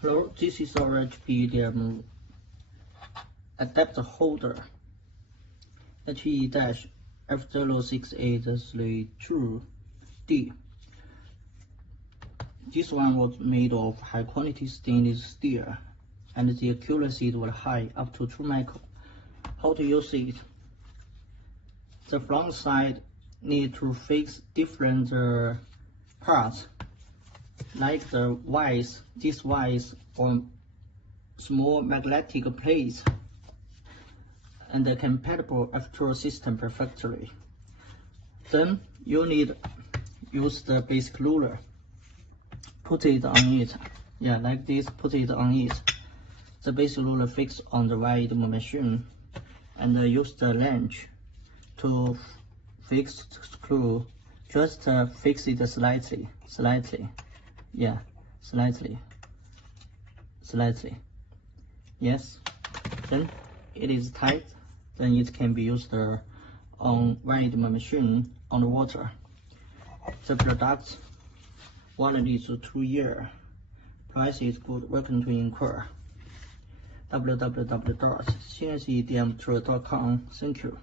Hello, this is our WEDM adapter holder HE-F068332D. This one was made of high quality stainless steel and the accuracy was high, up to 2 micron. How to use it? The front side need to fix different parts, like the vise, this vise or small magnetic plates, and the compatible F-tool system perfectly. Then you need use the basic ruler. Put it on it. Yeah, like this, put it on it. The basic ruler fixed on the WEDM machine, and use the wrench to fix the screw. Just fix it slightly. Yeah, slightly. Yes. Then it is tight. Then it can be used on WEDM machine on the water. The product warranty is 2 years. Price is good. Welcome to inquire. www.cncedmtool.com. Thank you.